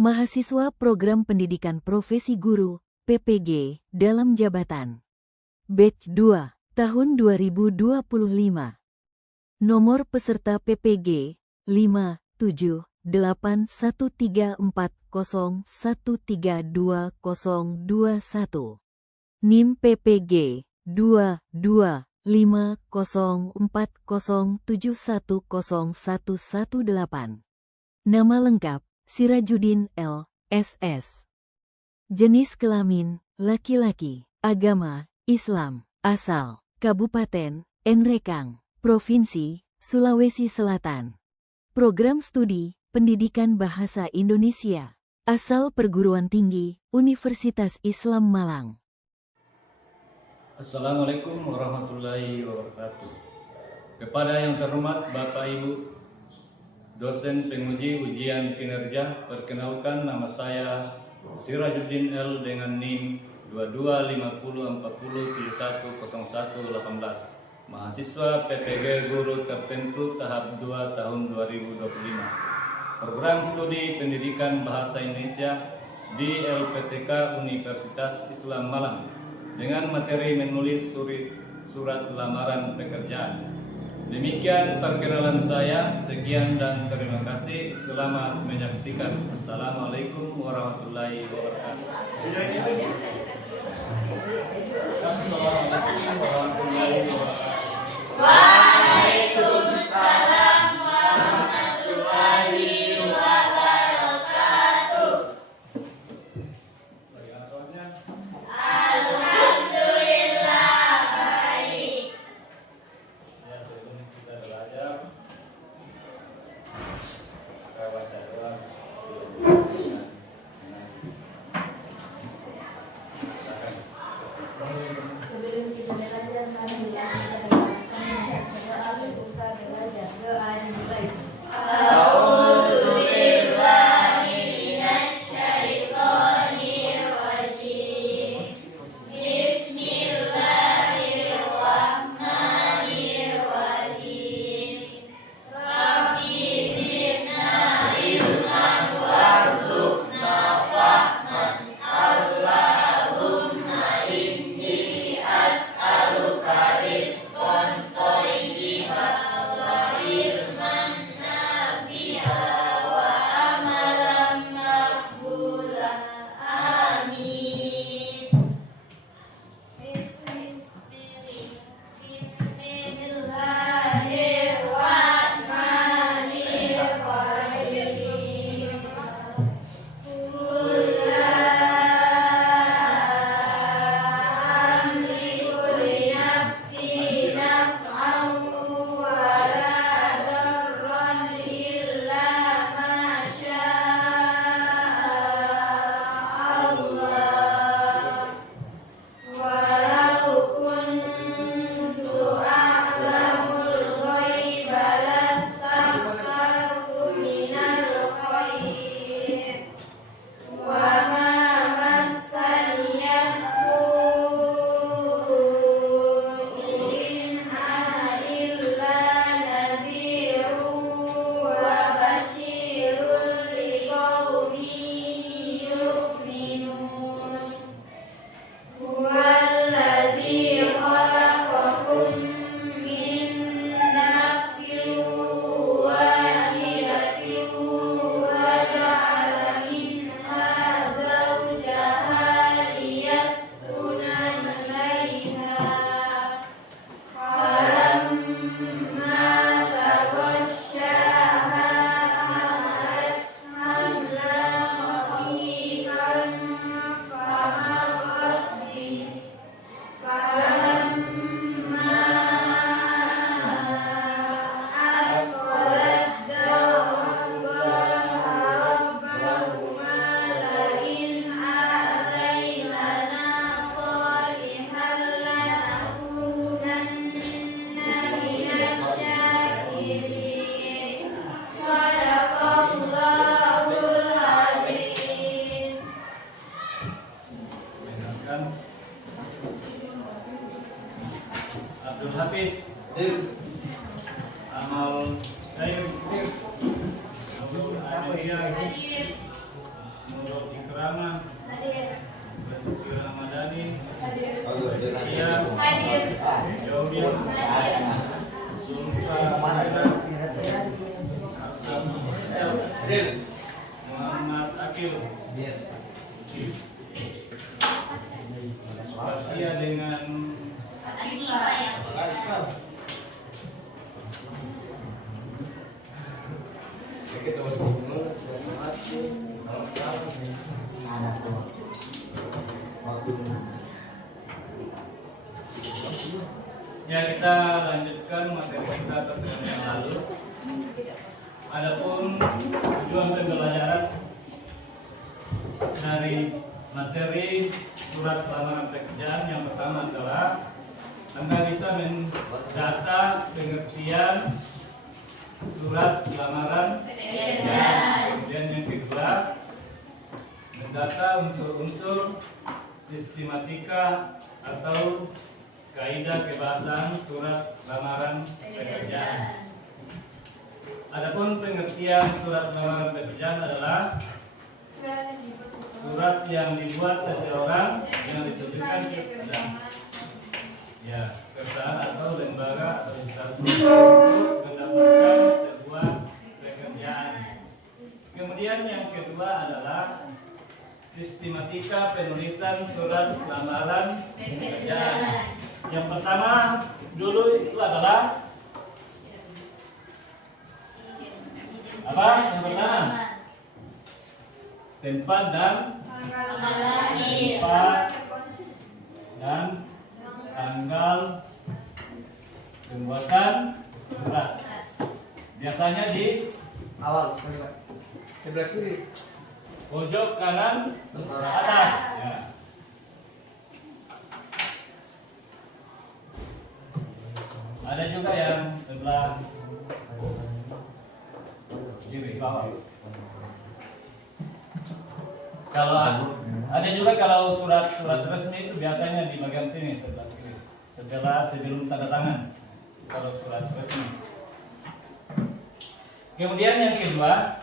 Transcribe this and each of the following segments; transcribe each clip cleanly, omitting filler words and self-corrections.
Mahasiswa Program Pendidikan Profesi Guru, PPG, dalam jabatan. Batch 2, tahun 2025. Nomor peserta PPG, 5783401322021. NIM PPG, 225040710118. Nama lengkap, Sirajuddin L. SS. Jenis kelamin, laki-laki. Agama, Islam. Asal, Kabupaten Nrekang, Provinsi Sulawesi Selatan. Program studi, Pendidikan Bahasa Indonesia. Asal perguruan tinggi, Universitas Islam Malang. Assalamualaikum warahmatullahi wabarakatuh. Kepada yang terhormat Bapak Ibu dosen penguji ujian kinerja, perkenalkan nama saya Sirajuddin L dengan NIM 225040710118, mahasiswa PPG Guru Tertentu tahap 2 tahun 2025. Program studi Pendidikan Bahasa Indonesia di LPTK Universitas Islam Malang dengan materi menulis surat lamaran pekerjaan. Demikian perkenalan saya, sekian dan terima kasih. Selamat menyaksikan. Assalamualaikum warahmatullahi wabarakatuh. Assalamualaikum warahmatullahi wabarakatuh. Waalaikumsalam warahmatullahi wabarakatuh. Alhamdulillah baik. Ya, sebelum kita belajar, kita baca doa. Sebelum kita belajar, kami dianjurkan dengan doa usah belajar. Doa dimulai. Abdul Hafiz, Amal Ayu, Abu Adiyah, Ya, kita lanjutkan materi kita pertemuan yang lalu. Adapun tujuan pembelajaran dari materi surat lamaran pekerjaan yang pertama adalah Anda bisa mendata pengertian surat lamaran pekerjaan. Kemudian yang kedua, mendata unsur-unsur sistematika atau kaidah kebahasaan surat lamaran pekerjaan. Adapun pengertian surat lamaran pekerjaan adalah surat yang dibuat seseorang yang ditujukan kepada perusahaan atau lembaga atau instansi untuk mendapatkan sebuah pekerjaan. Kemudian yang kedua adalah sistematika penulisan surat lamaran pekerjaan. Yang pertama dulu itu adalah apa? Yang pertama tempat dan tanggal pembuatan surat. Biasanya di awal sebelah kiri, pojok kanan atas. Ya. Ada juga yang sebelah kiri bawah. Kalau ada juga kalau surat resmi itu biasanya di bagian sini sebelah kiri, sebelum tanda tangan. Kalau surat resmi. Kemudian yang kedua,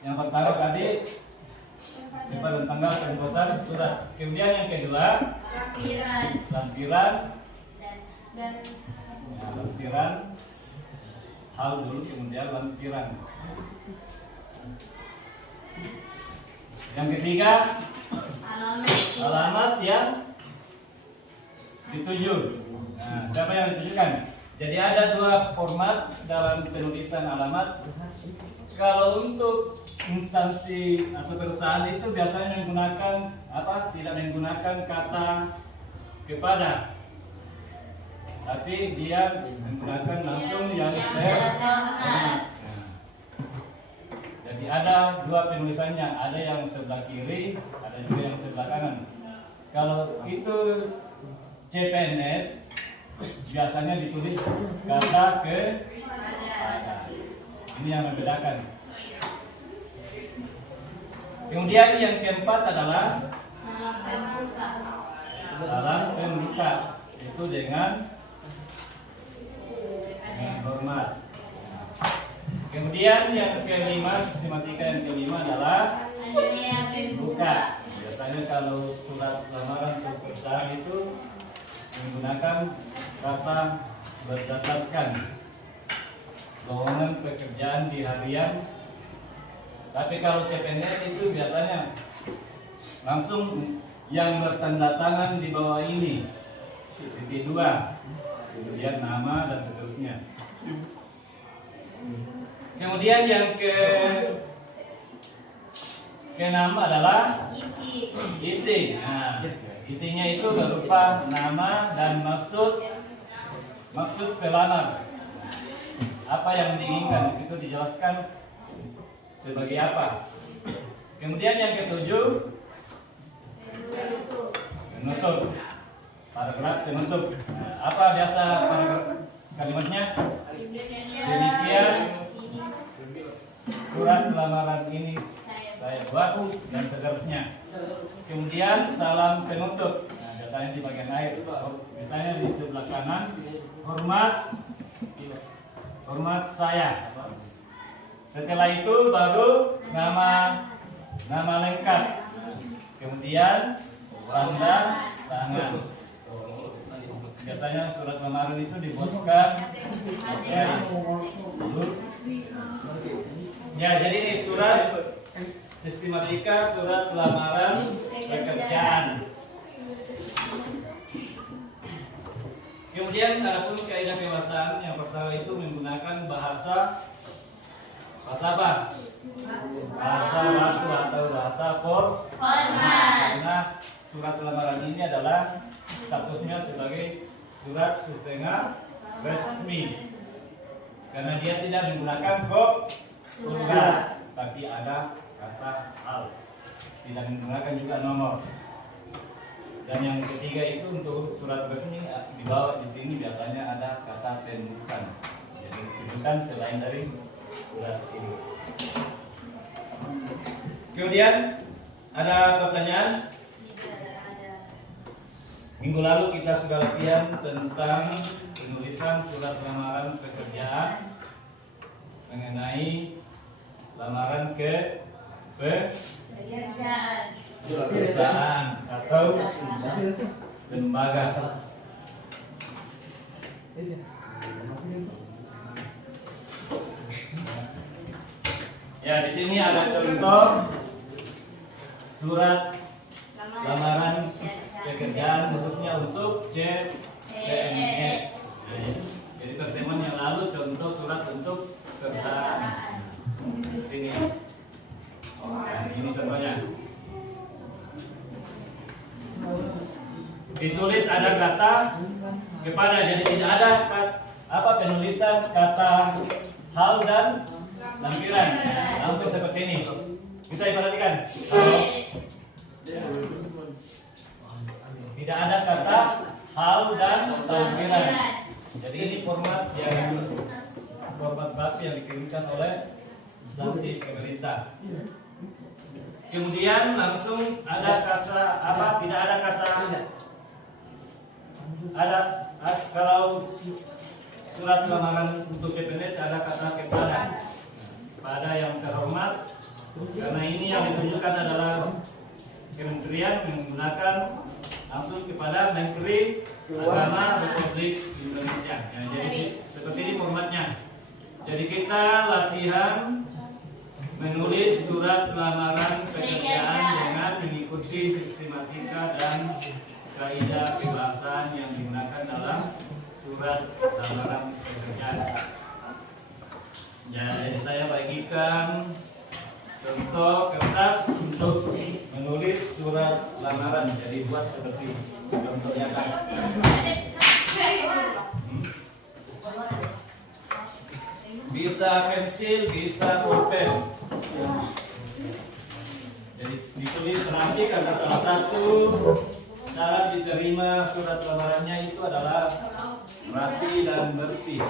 yang pertama tadi tempat dan tanggal pembuatan surat. Kemudian yang kedua, lampiran. Lampiran hal dulu, kemudian lampiran. Yang ketiga, alamat yang dituju. Nah, siapa yang ditujukan? Jadi ada dua format dalam penulisan alamat. Kalau untuk instansi atau perusahaan itu biasanya menggunakan apa? Tidak menggunakan kata kepada, tapi dia menggunakan langsung yang terhormat. Jadi ada dua penulisannya, ada yang sebelah kiri, ada juga yang sebelah kanan. Kalau itu CPNS biasanya ditulis kata kepada. Ini yang membedakan. Kemudian yang keempat adalah salam pembuka, itu dengan hormat. Kemudian yang kelima, sistematika yang kelima adalah buka. Biasanya kalau surat lamaran untuk perusahaan itu menggunakan kata berdasarkan lowongan pekerjaan di harian. Tapi kalau CPNS itu biasanya langsung yang bertanda tangan di bawah ini, titik 2, kemudian nama dan seterusnya. Kemudian yang keenam adalah isi. Nah, isinya itu berupa nama dan maksud pelamar. Apa yang diinginkan di situ dijelaskan sebagai apa. Kemudian yang ketujuh, penutup. Paragraf penutup. Nah, apa biasa paragraf kalimatnya? Demikian surat lamaran ini saya buat dan seterusnya. Kemudian salam penutup. Nah, datanya di bagian akhir. Misalnya di sebelah kanan, hormat saya. Setelah itu baru nama lengkap. Kemudian tanda tangan. Biasanya surat lamaran itu dibuatkan ya, jadi ini surat sistematika surat lamaran pekerjaan. Kemudian adapun kaidah kebahasaan yang pertama itu menggunakan bahasa apa? Bahasa baku atau bahasa formal. Karena surat lamaran ini adalah statusnya sebagai surat setengah resmi karena dia tidak menggunakan kop surat, tapi ada kata hal, tidak menggunakan juga nomor. Dan yang ketiga itu untuk surat resmi di bawah di sini biasanya ada kata penulisan, jadi ditujukan selain dari surat ini. Kemudian ada pertanyaan. Minggu lalu kita sudah latihan tentang penulisan surat lamaran pekerjaan mengenai lamaran ke perusahaan atau lembaga. Ya, di sini ada contoh surat lamaran pekerjaan khususnya untuk CPNS. Jadi pertemuan yang lalu contoh surat untuk perusahaan. Sini. Nah, ini contohnya. Ditulis ada kata kepada, jadi tidak ada penulisan kata hal dan lampiran. Langsung seperti ini. Bisa diperhatikan. Tidak ada kata hal dan lampiran. Jadi ini format baku yang dikirimkan oleh instansi pemerintah. Kemudian langsung ada kata apa? Tidak ada kata kalau surat lamaran untuk CPNS ada kata kepada yang terhormat, karena ini yang ditunjukkan adalah kementerian menggunakan langsung kepada Menteri Agama Republik Indonesia. Ya, jadi seperti ini formatnya. Jadi kita latihan menulis surat lamaran pekerjaan dengan mengikuti sistematika dan kaidah kebahasan yang digunakan dalam surat lamaran pekerjaan. Jadi saya bagikan contoh kertas untuk menulis surat lamaran. Jadi buat seperti contohnya kan. Bisa pensil, bisa pulpen. Jadi ditulis nanti karena salah satu syarat diterima surat lamarannya itu adalah rapi dan bersih.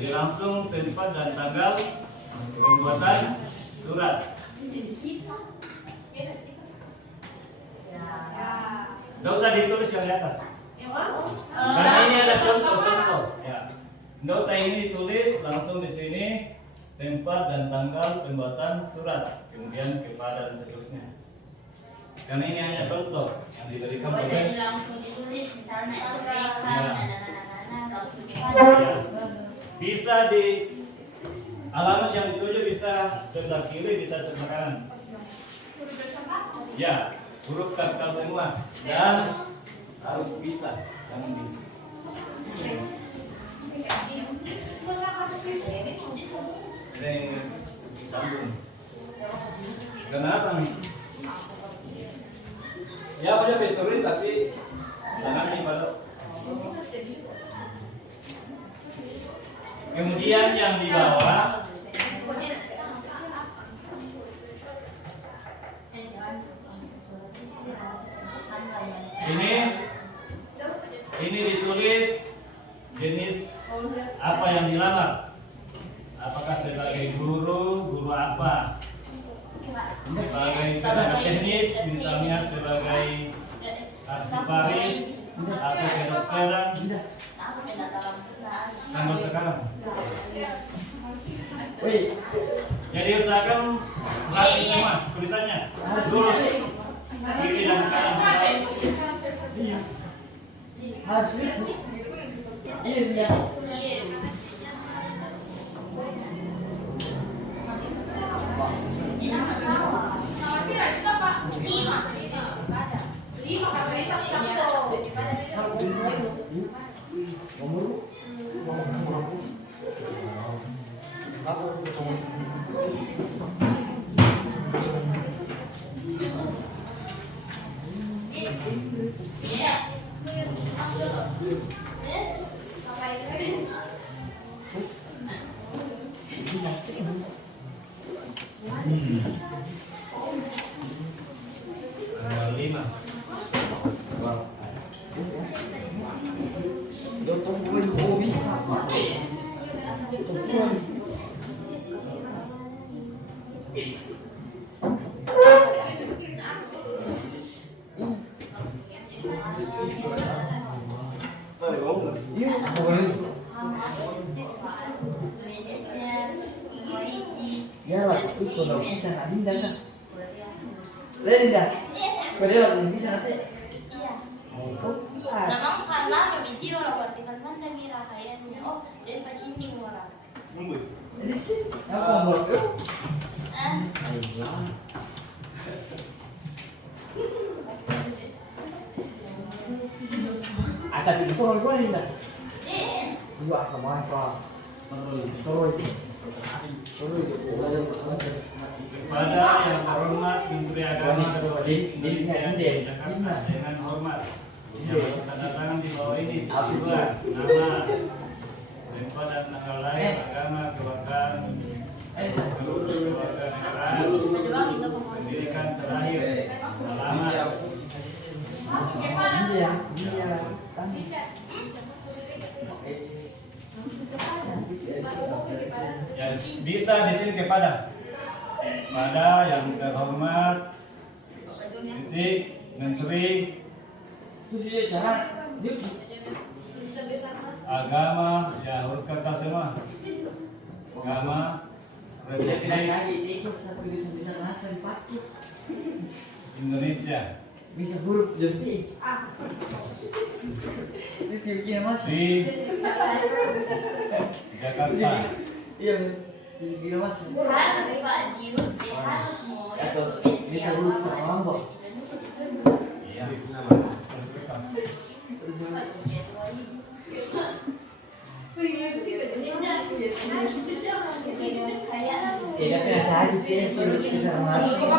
Jadi langsung tempat dan tanggal pembuatan surat. Nggak usah ditulis yang di atas. Karena ini ada contoh-contoh. Ya. Nggak usah ini ditulis, langsung di sini tempat dan tanggal pembuatan surat, kemudian kepada dan seterusnya. Karena ini hanya contoh yang diberikan oleh. Jadi langsung ditulis misalnya Ya. Bisa di alamat yang dituju, bisa sebelah kiri, bisa sebelah kanan. Ya, huruf kapital semua dan harus bisa sambung. Ini sambung. Karena sambung. Ya, boleh beturin tapi jangan dibalok. Kemudian yang di bawah ini ditulis jenis apa yang dilamar. Apakah sebagai guru apa? Sebagai tenaga teknis, misalnya sebagai arsiparis atau kedokteran. Tanggal sekarang. Jadi usahakan rapi semua tulisannya, lurus. Kiri dan kanan. Harus itu. Iya. Tanggal 5. Ya lah, itu kalau bisa nggak pindah kan? Lain ya? Padahal nggak bisa nanti. Iya. Oh, Namang karena mabisi orang berarti kan mana mira kayaknya oh dan pacini orang. Ini sih apa buat? Ah, Ada di turun gue ini dah. eh, Iya, sama apa? Turun. Kepada yang terhormat Menteri Agama Republik Indonesia Jakarta dengan hormat yang tanda tangan di bawah ini dua nama tempat dan tanggal lahir agama keluarga negaraan coba bisa ngomong. pendidikan terakhir alamat Iya. ya, bisa di sini kepada yang terhormat titik Menteri Agama ya huruf kata semua agama Republik Indonesia Bisa huruf jadi. Ini sih bikin masih. di Jakarta. Iya, bikin masih. Harus Pak Diu, harus mau. Atau bisa huruf sama lambang. Iya. Iya, tapi nasi aja bisa masih.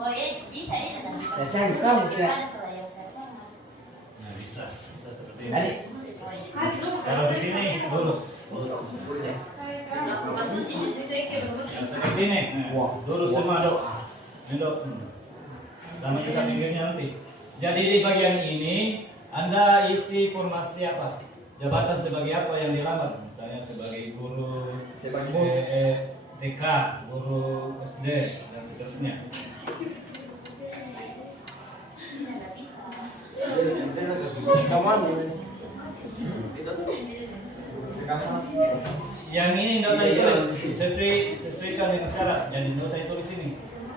Oh iya, bisa ya Ya, saya tahu, ya. Nah, bisa. Seperti ini. Adik. Kalau di sini lurus. Yang seperti ini. Nah, lurus semua, Dok. Dok. Sama juga pinggirnya nanti. Jadi di bagian ini Anda isi formasi apa? Jabatan sebagai apa yang dilamar? Misalnya sebagai guru TK, guru SD dan seterusnya. Yang ini tidak usah ditulis, sesuaikan dengan syarat. Jadi tidak usah ditulis ini.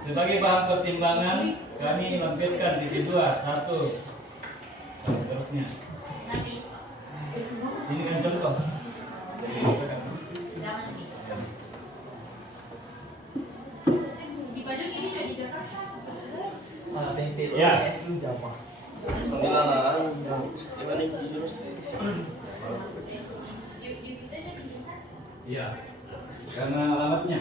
Sebagai bahan pertimbangan, kami lampirkan di C2, 1 dan seterusnya. Ini kan contoh. Ya. Iya. Karena alamatnya.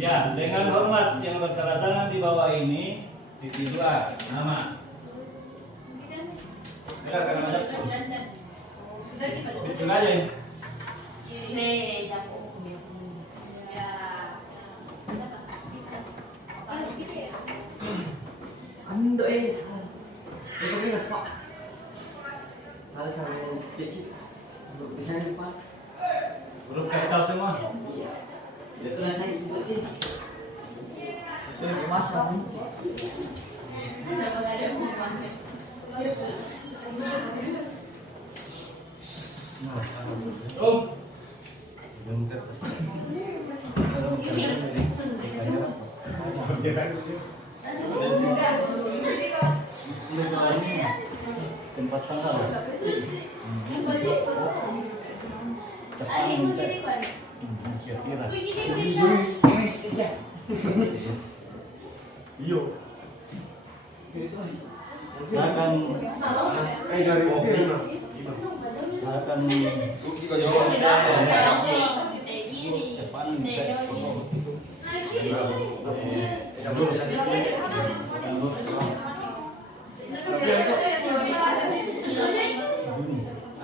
Ya, dengan hormat yang bertanda tangan di bawah ini titik 2 nama. Ya, karena ada. Itu aja ini. Ando Pak. Salah sama basic. Bisa lupa. Huruf kapital semua. Iya. Itu rasanya seperti sesuai kemasan. Oh. Belum tempat tanggal. Kira-kira. Iya. Saya akan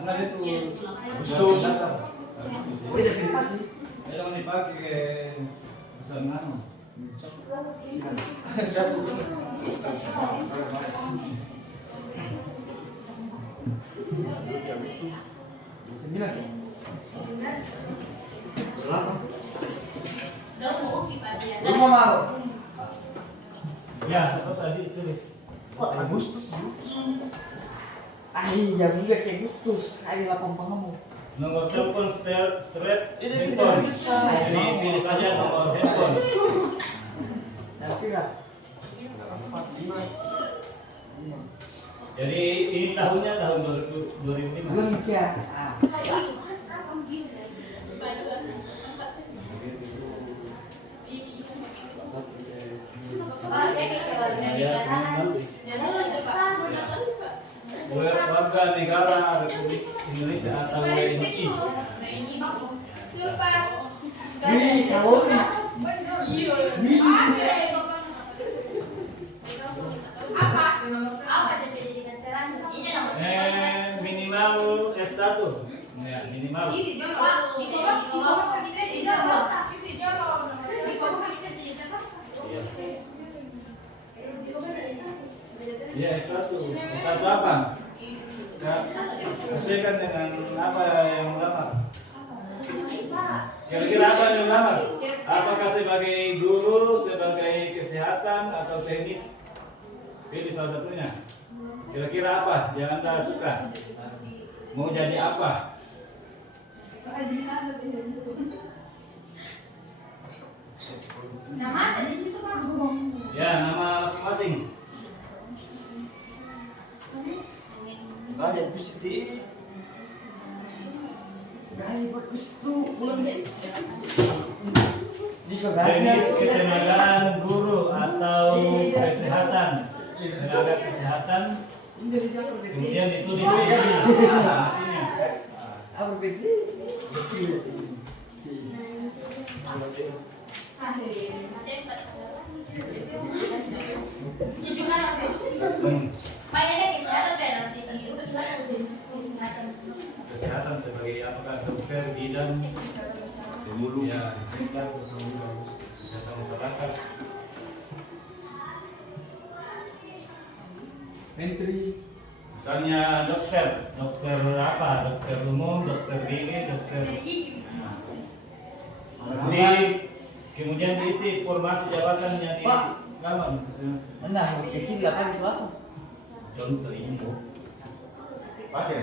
anak itu Ayo dipakai besar nama. Rumah mau. Ya, terus tadi tulis. Wah, Agustus. Ah, iya, enggak kayak Agustus. Hari 8 kamu. Nomor telepon straight Itu handphone. bisa. Jadi pilih saja nomor handphone. Tapi lah. Jadi ini tahunnya tahun 2005. Belum ya. Warga negara Republik Indonesia atau WNI. Minimal S1. Ya, minimal. Iya, S1. S1 apa? Sesuaikan dengan apa yang melamar. Kira-kira apa yang melamar? Apakah sebagai guru, sebagai kesehatan, atau teknis? Pilih salah satunya. Kira-kira apa yang Anda suka? Mau jadi apa? Nama ada di situ Pak. Ya, nama masing-masing. Ada positif. Gaya bagus tuh, belum deh. Teknis ketenagaan guru atau kesehatan. Tenaga kesehatan. Kemudian ditulis di sini hasilnya. Apa begitu? Kesehatan sebagai apakah dokter bidang ya kesehatan masyarakat. Menteri. Misalnya dokter apa? Dokter umum, dokter gigi, dokter. Nah, kemudian diisi formasi jabatan yang di kawan. Nah, kecil lah kan berapa? Contoh ini. Pakai.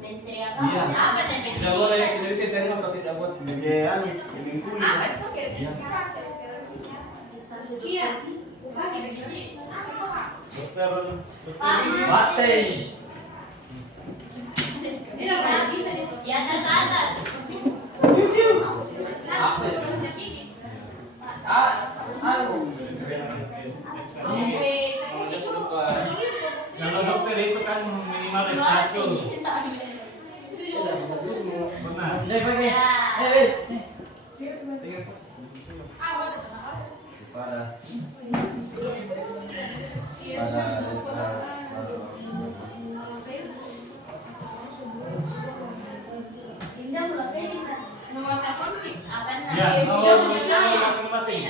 Menteri apa? Iya. Apa sih? Tidak boleh, tidak bisa terima kalau tidak buat bagian minggu. Apa itu Iya. Sekian. Pakai begini. Apa itu Pak? Dokter gigi. Bate. Ini udah bisa di atas atas. Kalau dokter itu kan minimal S1. Benar. Nomor telepon apa Ya, namanya? nomor masing-masing.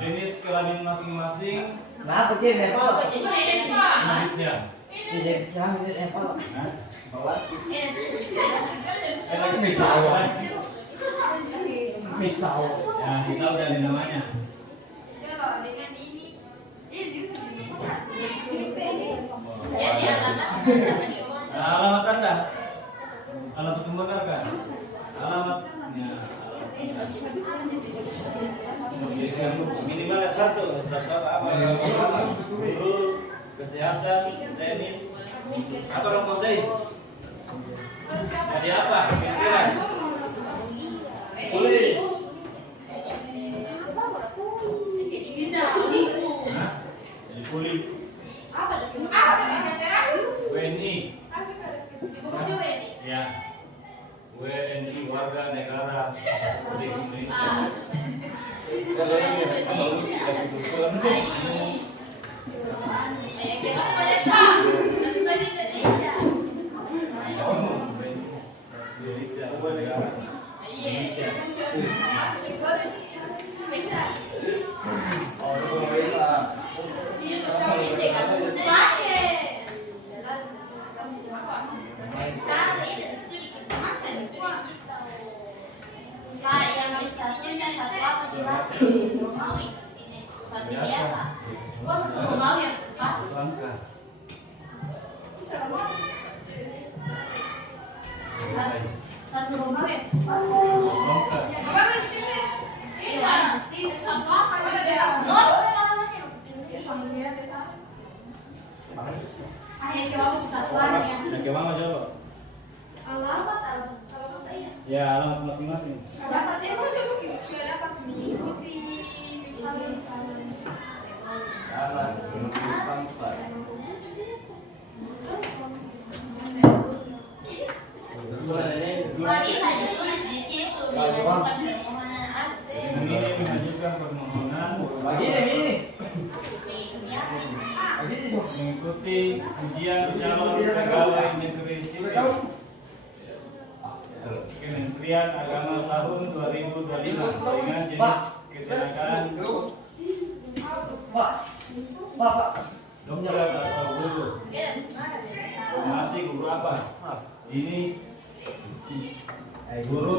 Jenis kelamin masing-masing, Kenapa kirim Nepal? Indonesia. Jadi sekarang ini Nepal. Hah? Bawa. Lagi Mikau kan? Mikau. Ya, kita udah ada namanya. Alamat Anda? Alamat umur kan? Alamatnya. Minimal satu, apa? Guru, kesehatan, tenis, apa orang deh? Jadi apa? Kira-kira? Kuli. Hah? Jadi kuli. WNI. Ya. WNI warga negara Republik Indonesia. Indonesia, warga negara Indonesia. Langkah. Satu rumah ya? Langkah. Yang ke mana coba? Alamat aja. Ya, alamat masing-masing. Dapatnya mau coba kita dapat mengikuti misalnya. Jalan menuju sampai. Ini mengajukan permohonan mengikuti ujian calon pegawai negeri sipil Kementerian Agama tahun 2025 dengan jenis kecelakaan Pak. dokter atau guru. Masih guru apa? Ini guru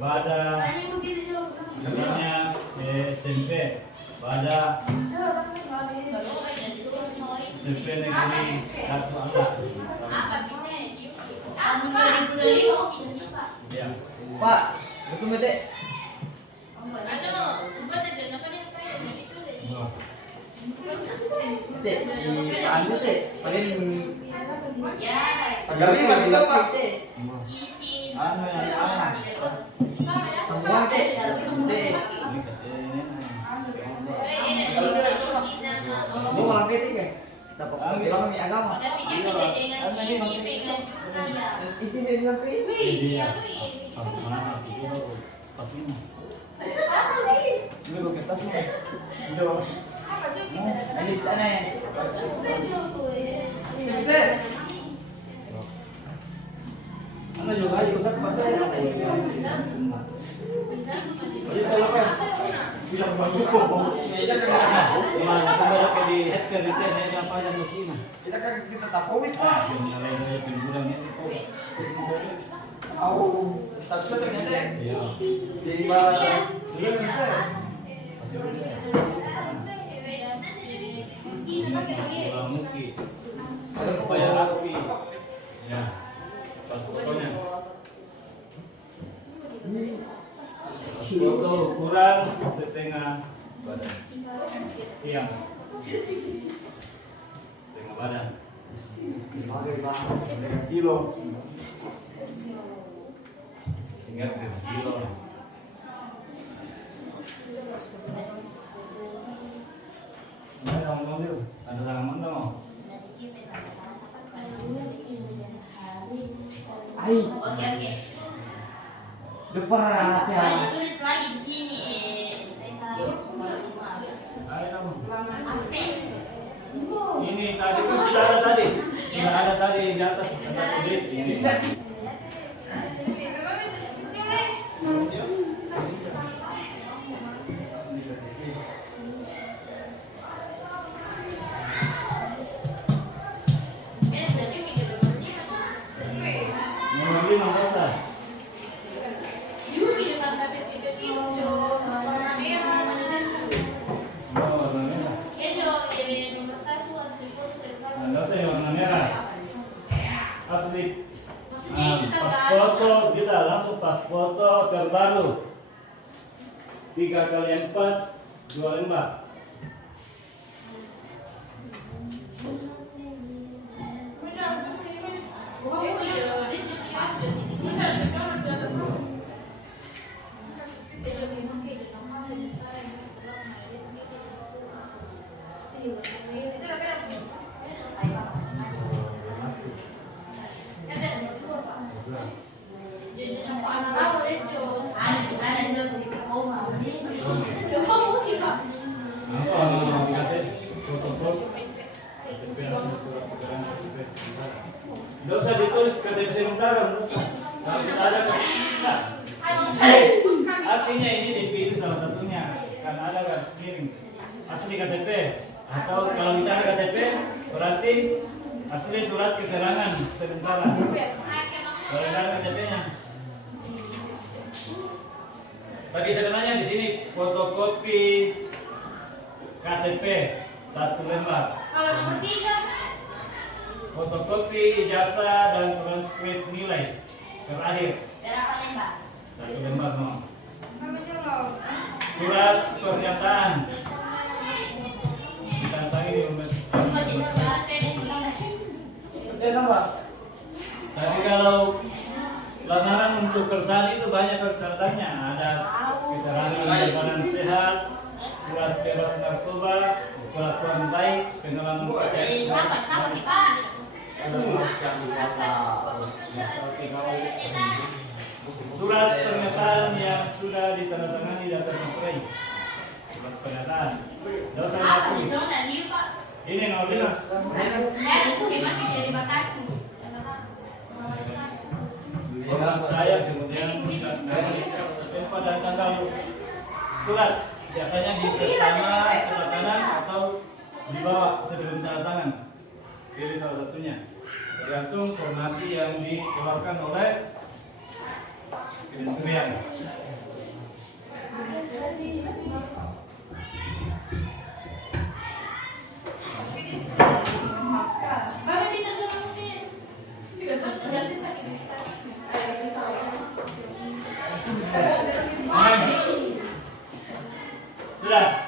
pada namanya SMP pada SMP negeri Kartu Anak. Ya. Pak, itu mede. Dek, di anu deh, paling Sekali lagi Pak. Anu semua dek. Dek, lu orang PT kan? Dapat bilang kami agama. Itu dia bilang PT. Ini lo kertas nih. Udah. Ini sana ya. Ano juga aja usap pakai. Jadi kalau kan bisa bagus kok. Kita kan Mana kembali ke di headcar itu ada apa yang begini. kita tapowit Pak. Yang lain-lain penggunaan itu. Tak bisa ternyata. Iya. Di bawah. Dia minta. Muki. Supaya rapi. Ya. Pas fotonya. Foto ukuran setengah badan. Siang. Setengah badan. Kilo. Tinggal setengah kilo. Ada orang mobil, ada halaman dong. Ai, Oke. depan ya. Tulis lagi di sini. Ayo kamu. Ini tadi kan sudah ada tadi. Sudah ada tadi di atas ada tulis ini. terbaru 3 kali 4 2 lembar. Nggak usah ditulis KTP sementara, nggak usah. Kalau sudah ada nah, artinya ini dipilih salah satunya karena ada garis miring asli KTP, atau kalau tidak ada KTP berarti asli surat keterangan sementara. Kalau tidak ada KTP-nya. Bagi sederhananya di sini fotokopi KTP 1 lembar. Kalau nomor 3 Fotokopi ijazah dan transkrip nilai terakhir berapa lembar? 1 lembar no. Surat pernyataan ditantangi di tapi kalau lamaran untuk kerjaan itu banyak persyaratannya, ada keterangan badan sehat, surat bebas narkoba, kelakuan baik, pengalaman surat pernyataan yang sudah ditandatangani dan termasuk surat pernyataan. Dosa masuk. Ini nomor 5. Saya kemudian tempat dan tanggal surat biasanya di pertama sebelah kanan atau di bawah sebelum tanda tangan. Pilih salah satunya. Tergantung formasi yang dikeluarkan oleh kementerian. Sudah.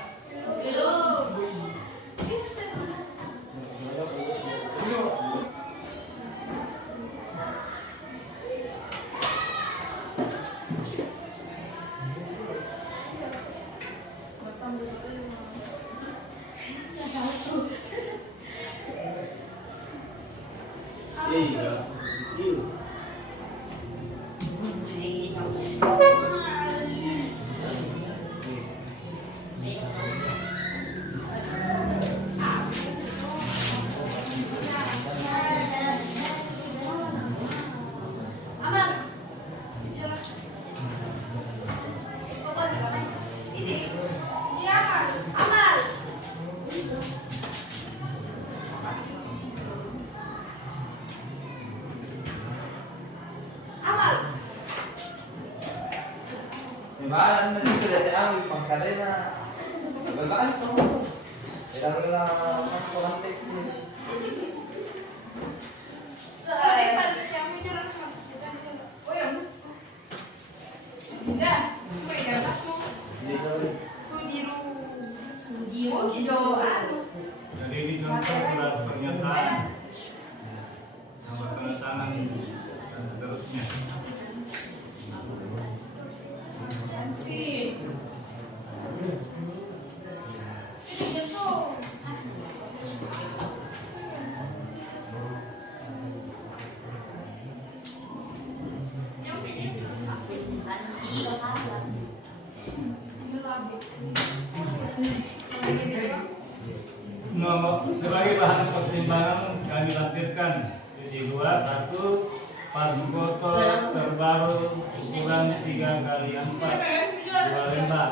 Gimana nanti sudah terambil pangkadena. Bagaimana kamu? Tidak pernah masuk lantai. Jadi ini contoh surat pernyataan, nomor tanda tangan dan seterusnya. Sebagai bahan pertimbangan kami lampirkan di 2, 1 pas foto terbaru ukuran 3 kali 4 2 lembar.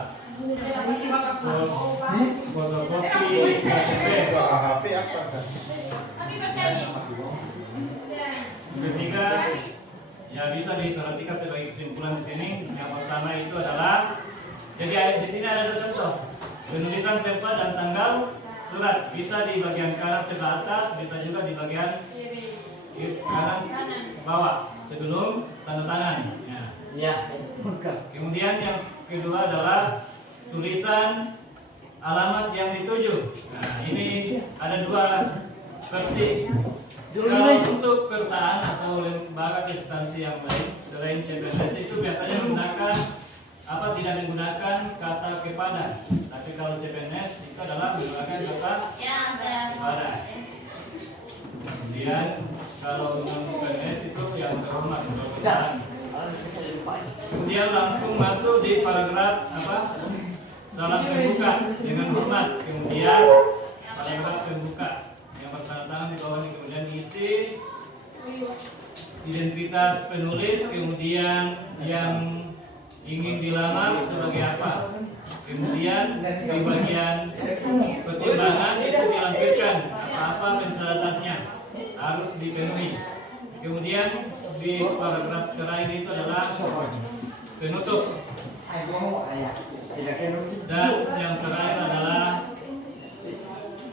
Fotokopi KTP. Ketiga, ya bisa diperhatikan sebagai kesimpulan di sini. Yang pertama itu adalah, jadi di sini ada contoh penulisan tempat dan tanggal surat, bisa di bagian kanan sebelah atas, bisa juga di bagian kanan bawah sebelum tanda tangan. Ya. Iya. Bukan. Kemudian yang kedua adalah tulisan alamat yang dituju. Nah, ini ada dua versi. Kalau untuk perusahaan atau lembaga instansi yang lain selain CPNS itu biasanya menggunakan tidak menggunakan kata kepada. Tapi kalau CPNS itu adalah menggunakan kata kepada. Kemudian kalau untuk PNS itu yang terhormat. Kemudian langsung masuk di paragraf salam terbuka dengan hormat. Kemudian paragraf terbuka yang bertanda di bawah ini, kemudian isi identitas penulis, kemudian yang ingin dilamar sebagai apa. Kemudian di bagian pertimbangan itu dilampirkan apa persyaratannya harus dipenuhi. Kemudian di paragraf terakhir itu adalah penutup. Dan yang terakhir adalah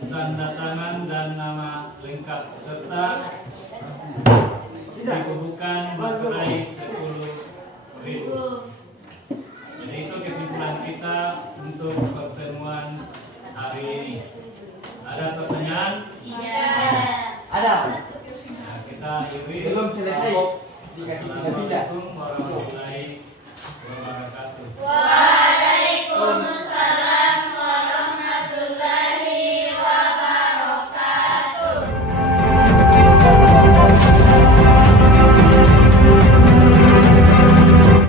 tanda tangan dan nama lengkap serta dibubuhkan materai 10.000. Jadi itu kesimpulan kita untuk pertemuan hari ini. Ada pertanyaan? Iya. Ada. Nah, kita akhiri. Belum selesai. Dikasih tidak. Assalamualaikum warahmatullahi wabarakatuh. Wah.